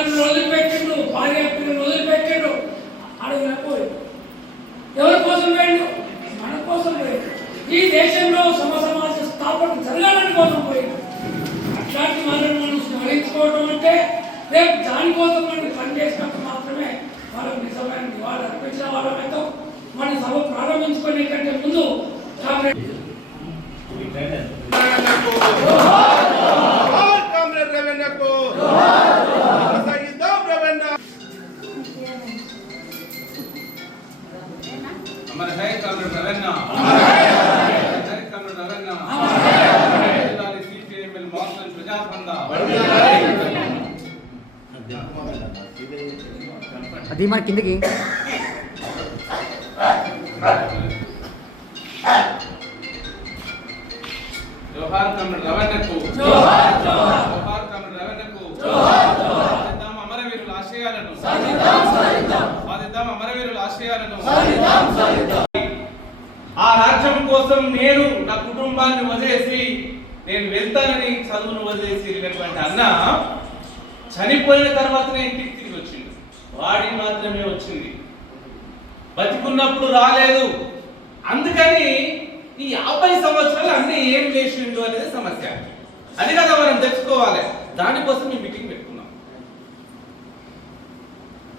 తల్లిదండ్రులు వదిలిపెట్టిండు, భార్య పిల్లలు వదిలిపెట్టిండు, అడవిలో పోయి ఎవరి కోసం పోయిండు? మన కోసం పోయిండు. ఈ దేశంలో సమాజ స్థాపన జరగాలని కోసం పోయిండు. అట్లాంటి వాళ్ళని మనం స్మరించుకోవడం అంటే రేపు దానికోసం మనం పనిచేసినప్పుడు మాత్రమే వాళ్ళకు నిజమైన నివాళులు అర్పించిన వాళ్ళతో మన సభ ప్రారంభించుకునే కంటే ముందు అది మన కిందకి జోహార్ కమర్ రవణకు జోహార్ జోహార్ కమర్ రవణకు జోహార్ జోహార్ సాధిద్దాం అమరవీరుల ఆశయాలను సాధిద్దాం అమరవీరుల ఆశయాలను సాధిద్దాం. ఆ రాజ్యం కోసం నేను నా కుటుంబాన్ని వదిలేసి నేను వెళ్తానని చదువును వదిలేసి వెళ్ళినటువంటి అన్న చనిపోయిన తర్వాతనే ఇంటికి తిరిగి వచ్చింది. వాడి మాత్రమే వచ్చింది, బతికున్నప్పుడు రాలేదు. అందుకని ఈ 50 సంవత్సరాలు అన్నీ ఏం చేసిండు అనేది సమస్య. అది కదా మనం తెచ్చుకోవాలి. దానికోసం మేము మీటింగ్ పెట్టుకున్నాం.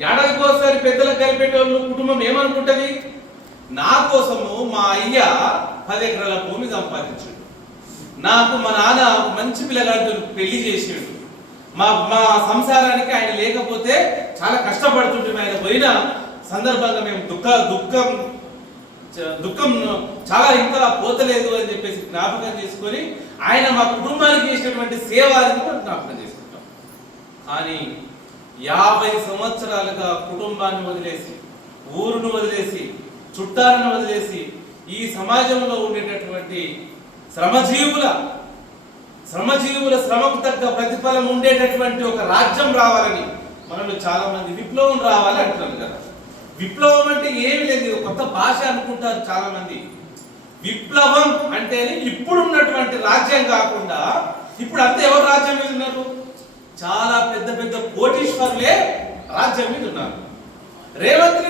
ఏడాదికి ఒకసారి పెద్దలకు కలిపేటోళ్ళు కుటుంబం ఏమనుకుంటది? నా కోసము మా అయ్య 10 ఎకరాల భూమి సంపాదించాడు, నాకు మా నాన్న మంచి పిల్లగాడితో పెళ్లి చేసాడు, మా సంసారానికి ఆయన లేకపోతే చాలా కష్టపడుతుంటే ఆయన పోయిన సందర్భంగా మేము దుఃఖం చాలా ఇంకా పోతలేదు అని చెప్పేసి జ్ఞాపకం చేసుకొని ఆయన మా కుటుంబానికి చేసినటువంటి సేవ అని మనం జ్ఞాపకం చేసుకుంటాం. కానీ 50 సంవత్సరాలుగా కుటుంబాన్ని వదిలేసి, ఊరును వదిలేసి, చుట్టాలను వదిలేసి ఈ సమాజంలో ఉండేటటువంటి శ్రమజీవుల శ్రమకు తగ్గ ప్రతిఫలం ఉండేటటువంటి ఒక రాజ్యం రావాలని మనలో చాలా మంది విప్లవం రావాలి అంటున్నారు కదా. విప్లవం అంటే ఏమి లేదు, కొత్త భాష అనుకుంటారు చాలా మంది. విప్లవం అంటే ఇప్పుడు ఉన్నటువంటి రాజ్యం కాకుండా ఇప్పుడు అంతా ఎవరు రాజ్యం మీద ఉన్నారు? చాలా పెద్ద పెద్ద కోటీశ్వరులే రాజ్యం మీద ఉన్నారు. రేవంత్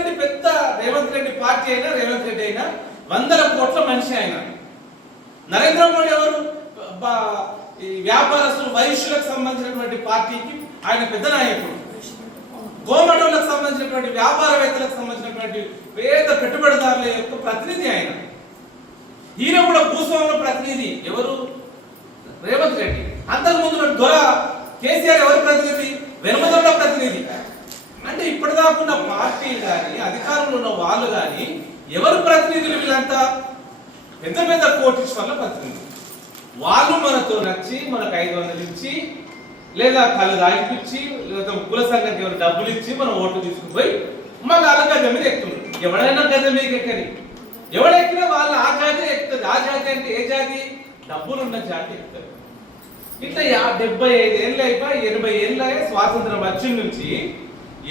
రెడ్డి పార్టీ అయినా, రేవంత్ రెడ్డి అయినా 100 కోట్ల మనిషి అయినా. నరేంద్ర మోడీ ఎవరు? వ్యాపారస్తులు, వైశ్యులకు సంబంధించినటువంటి పార్టీకి ఆయన పెద్ద నాయకుడు. గోమటోలకు సంబంధించినటువంటి వ్యాపారవేత్తలకు సంబంధించినటువంటి పేద పెట్టుబడిదారుల యొక్క ప్రతినిధి ఆయన. ఈయన కూడా భూస్వాముల ప్రతినిధి. ఎవరు? రేవంత్ రెడ్డి. అంతకుముందు దొర కేసీఆర్ ఎవరి ప్రతినిధి? వెనుమదొండ ప్రతినిధి. అంటే ఇప్పటిదాకా ఉన్న పార్టీలు కానీ, అధికారంలో ఉన్న వాళ్ళు కానీ ఎవరు ప్రతినిధులు? వీళ్ళంతా పెద్ద పెద్ద కోటీశ్వర్ల ప్రతినిధులు. వాళ్ళు మనతో నచ్చి మనకు 500 ఇచ్చి, లేదా కళ్ళు రాయిపించి, లేదా కుల సంఘానికి ఎవరు డబ్బులు ఇచ్చి మనం ఓట్లు తీసుకుపోయి మళ్ళీ అలా గజ మీద ఎక్కుతున్నారు. ఎవడైనా గజ మీద ఎక్కని, ఎవడెక్కినా వాళ్ళు ఆ జాతి ఎక్కుతుంది. ఆ జాతి అంటే ఏ జాతి? డబ్బులున్న జాతి ఎక్కుతారు. ఇట్లా 75 ఏళ్ళు అయిపోయి 80 ఏళ్ళ స్వాతంత్రం వచ్చిన నుంచి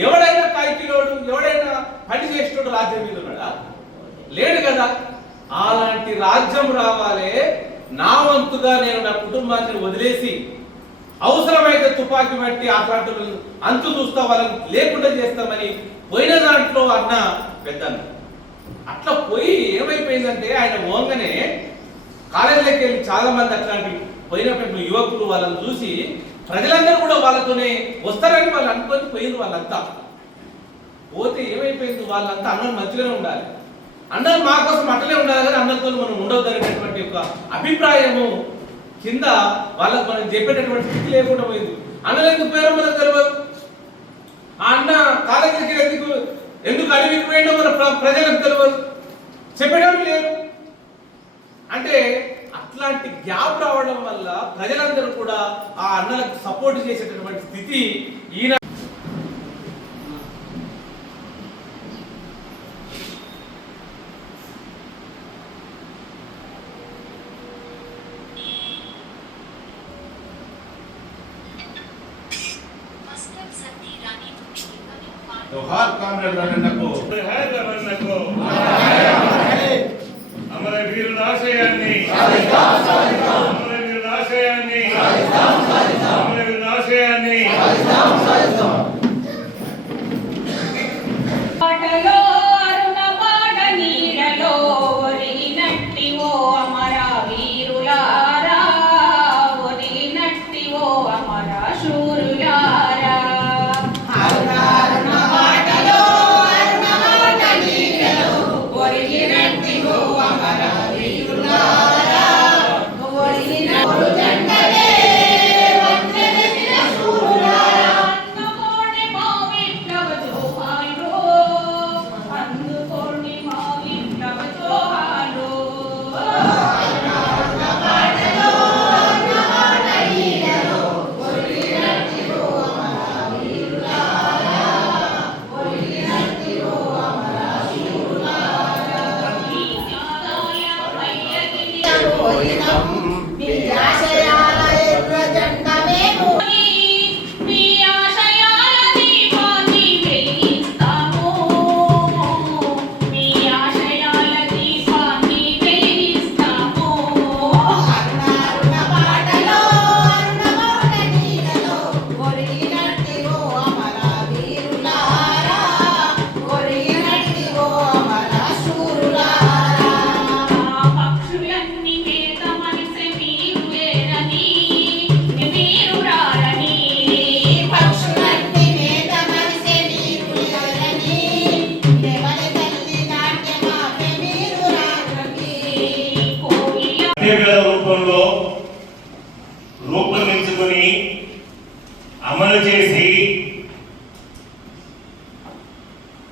ఎవడైనా కైకిలోడు, ఎవడైనా పని చేసేటోడు రాజ్యం మీద ఉన్నాడా? లేడు కదా. అలాంటి రాజ్యం రావాలి. నా వంతుగా నేను నా కుటుంబాన్ని వదిలేసి అవసరమైతే తుపాకీ బట్టి అట్లాంటి అంతు చూస్తా, వాళ్ళని లేకుండా చేస్తామని పోయిన దాంట్లో అన్న పెద్దన్న. అట్లా పోయి ఏమైపోయిందంటే ఆయన ఓంగనే కాలేజీలోకి వెళ్ళి చాలా మంది అట్లాంటి పోయినటువంటి యువకులు వాళ్ళని చూసి ప్రజలందరూ కూడా వాళ్ళతోనే వస్తారని వాళ్ళు అనుకొని పోయింది. వాళ్ళంతా పోతే ఏమైపోయింది? వాళ్ళంతా అన్నం మధ్యలోనే ఉండాలి, అన్నలు మా కోసం అట్లనే ఉండాలి కానీ అన్నలతో మనం ఉండొద్దు అనేటటువంటి ఒక అభిప్రాయము కింద వాళ్ళకు మనం చెప్పేటటువంటి స్థితి లేకుండా పోయింది. అన్నలు ఎందుకు పేరు మనకు తెలియదు. ఆ అన్న కాలేజీకి ఎందుకు అడవికి పోయిందో మన ప్రజలకు తెలియదు, చెప్పడం లేదు. అంటే అట్లాంటి గ్యాప్ రావడం వల్ల ప్రజలందరూ కూడా ఆ అన్నలకు సపోర్ట్ చేసేటటువంటి స్థితి ఈయన जोहार कामरेड रवणको जोहार रवणको అమరవీరుల ఆశయాన్ని సాధిద్దాం సాధిద్దాం అమరవీరుల ఆశయాన్ని సాధిద్దాం సాధిద్దాం అమరవీరుల ఆశయాన్ని సాధిద్దాం సాధిద్దాం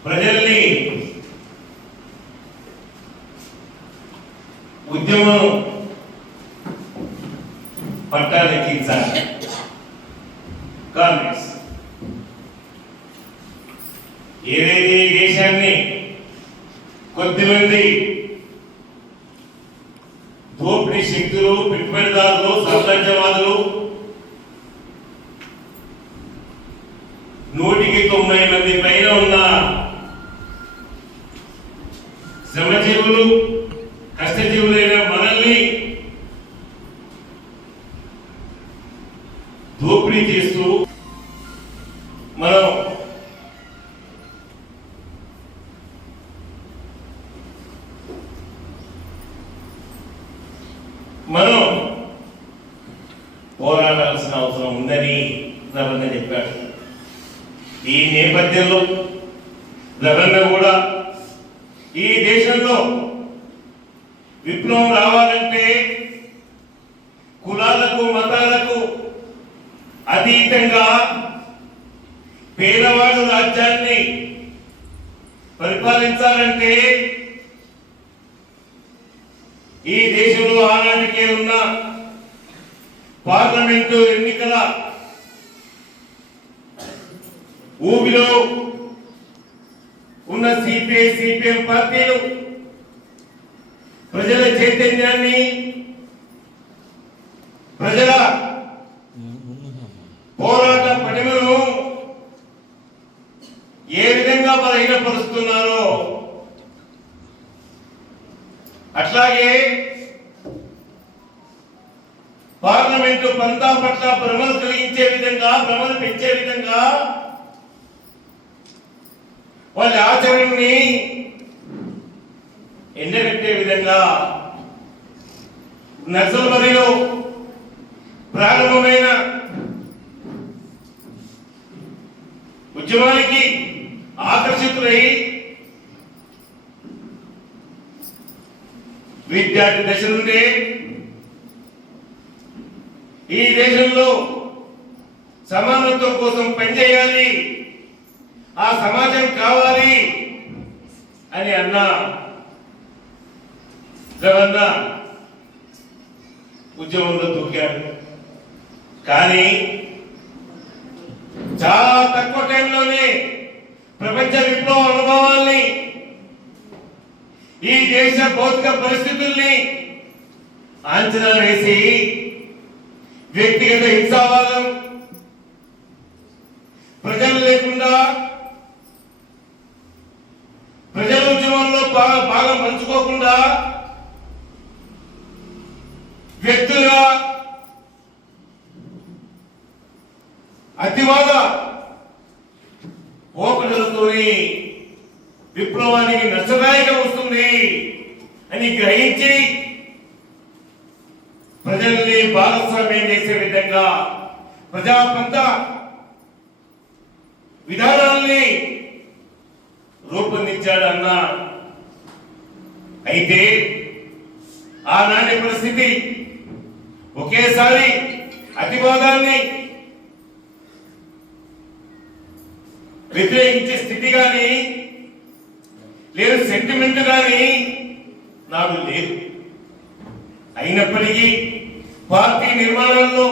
ప్రజల్ని ఉద్యమం పట్టాలెక్కించాలి. కాంగ్రెస్ ఏదైతే ఈ దేశాన్ని కొద్దిమంది దోపిడీ శక్తులు, పెట్టుబడిదారులు, సామ్రాజ్యవాదులు 190 మంది పైన ఉన్న శ్రమజీవులు, కష్టజీవులైన మనల్ని దోపిడీ చేస్తూ మనం పోరాడాల్సిన అవసరం ఉందని రవణ చెప్పాడు. ఈ నేపథ్యంలో రవణ కూడా ఈ దేశంలో విప్లవం రావాలంటే కులాలకు, మతాలకు అతీతంగా పేదవాడు రాజ్యాన్ని పరిపాలించాలంటే ఈ దేశంలో ఆనాటికే ఉన్న పార్లమెంటు ఎన్నికల ఊబిలో ఉన్న సిపిఐ, సిపిఎం పార్టీలు ప్రజల చైతన్యాన్ని, ప్రజల పోరాట పటిమను ఏ విధంగా బలహీనపరుస్తున్నారో అట్లాగే పార్లమెంటు పంతా పట్ల భ్రమలు కలిగించే విధంగా, భ్రమలు పెంచే విధంగా వాళ్ళ ఆచరణని ఎండగట్టే విధంగా నక్సల్బరీలో ప్రారంభమైన ఉద్యమానికి ఆకర్షితులై విద్యార్థి దశ నుండే ఈ దేశంలో సమానత్వం కోసం పనిచేయాలి, ఆ సమాజం కావాలి అని అన్న గవర్న ఉద్యమంలో దూకాడు. కానీ చాలా తక్కువ టైంలోనే ప్రపంచ విప్లవ అనుభవాల్ని, ఈ దేశ భౌతిక పరిస్థితుల్ని అంచనా వేసి వ్యక్తిగత హింసావాదం, ప్రజలు లేకుండా ప్రజల ఉద్యమంలో భాగం పంచుకోకుండా వ్యక్తులుగా అతివాద పోకడలతోని విప్లవానికి నష్టదాయకం వస్తుంది అని గ్రహించి ప్రజల్ని భాగస్వామ్యం చేసే విధంగా ప్రజాపంత విధానాల్ని రూపొందించాడన్న. అయితే ఆనాటి పరిస్థితి ఒకేసారి అతివాదాన్ని వ్యతిరేకించే స్థితి కానీ లేదు, సెంటిమెంట్ కానీ నాడు లేదు. అయినప్పటికీ పార్టీ నిర్మాణంలో